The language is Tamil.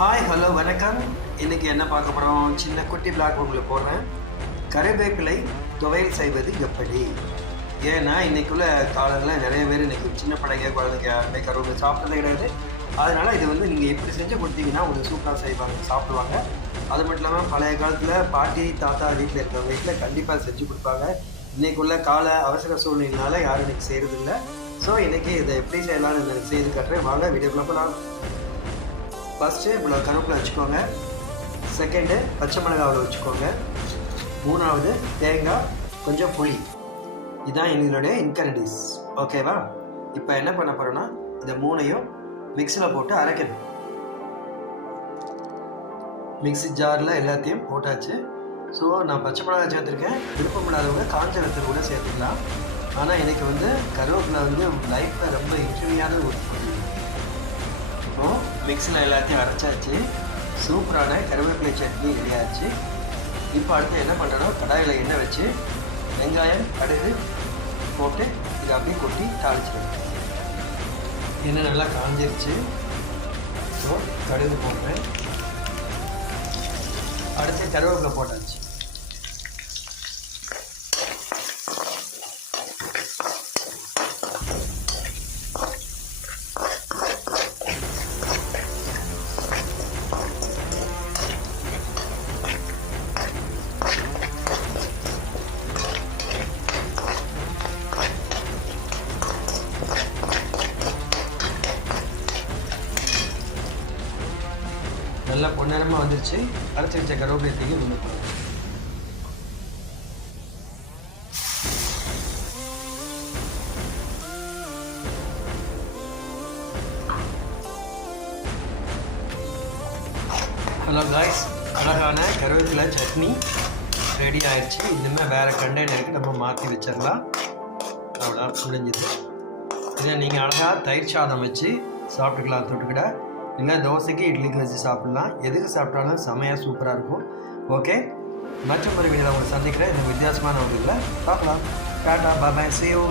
ஹாய் ஹலோ வணக்கம். இன்றைக்கி என்ன பார்க்க போகிறோம்? சின்ன குட்டி பிளாக் உங்களுக்கு போடுறேன். கறிவேப்பிலை துவையல் செய்வது எப்படி? ஏன்னா இன்றைக்குள்ள காலங்களில் நிறைய பேர் இன்றைக்கி சின்ன படைங்க குழந்தைங்க யாருமே கருவேப்பிலை சாப்பிட்டதே கிடையாது. அதனால் இது நீங்கள் இப்படி செஞ்சு கொடுத்தீங்கன்னா உங்களுக்கு சூப்பராக செய்வாங்க, சாப்பிடுவாங்க. அது மட்டும் இல்லாமல் பழைய காலத்தில் பாட்டி தாத்தா வீட்டில் இருக்கிற வீட்டில் கண்டிப்பாக செஞ்சு கொடுப்பாங்க. இன்றைக்குள்ள கால அவசர சூழ்நிலையினால யாரும் இன்றைக்கி செய்கிறதில்ல. ஸோ இன்றைக்கி இதை எப்படி செய்யலாம்னு செய்து காட்டுறேன். வாங்க வீடியோக்குள்ள போகலாம். ஃபஸ்ட்டு இவ்வளோ கருவேப்பிலை வச்சுக்கோங்க. செகண்டு பச்சை மிளகாவில் வச்சுக்கோங்க. மூணாவது தேங்காய், கொஞ்சம் புளி. இதுதான் எங்களுடைய இன்கிரீடியன்ஸ். ஓகேவா? இப்போ என்ன பண்ண போகிறோன்னா இந்த மூணையும் மிக்ஸியில் போட்டு அரைக்கணும். மிக்ஸி ஜாரில் எல்லாத்தையும் போட்டாச்சு. ஸோ நான் பச்சை மிளகாய் சேர்த்துருக்கேன். விருப்பம் இல்லாதவங்க காஞ்ச வெத்தல் கூட சேர்த்துக்கலாம். ஆனால் எனக்கு கருவேப்பிலை லைஃப்பில் ரொம்ப இன்ட்ரிவியான ஒரு பொருள். இப்போது மிக்ஸியில் எல்லாத்தையும் அரைச்சாச்சு. சூப்பரான கருவேப்பிலை சட்னி ரெடியாச்சு. இப்போ அடுத்து என்ன பண்ணுறோன்னா கடாயில் எண்ணெய் வச்சு வெங்காயம் கடுகு போட்டு இதை அப்படியே கொட்டி தாளிச்சிடும். எண்ணெய் நல்லா காஞ்சிருச்சு. ஸோ கடுகு போட்டேன். அடுத்து கருவேப்பிலை போட்டாச்சு. நல்லா பொன்னேரமாக வந்துருச்சு. அரைச்சி வச்ச கருவேப்பிலை தூக்கி உள்ள போடுறேன். ஹலோ காய்ஸ், அழகான கருவேப்பிலை சட்னி ரெடி ஆயிடுச்சு. இனிமேல் வேறு கண்டெய்னருக்கு நம்ம மாற்றி வச்சிடலாம். அவ்வளோ முடிஞ்சுது. இதை நீங்கள் அழகாக தயிர் சாதம் வச்சு சாப்பிட்டுக்கலாம். தொட்டுக்கிட இல்லை தோசைக்கு இட்லிக்கு வச்சு சாப்பிட்லாம். எதுக்கு சாப்பிட்டாலும் செமையாக சூப்பராக இருக்கும். ஓகே, மற்ற ஒரு வீடியோவில் உங்களை சந்திக்கிறேன். இந்த வித்தியாசமான ஒரு இதில் பார்க்கலாம். Tata, bye, see you.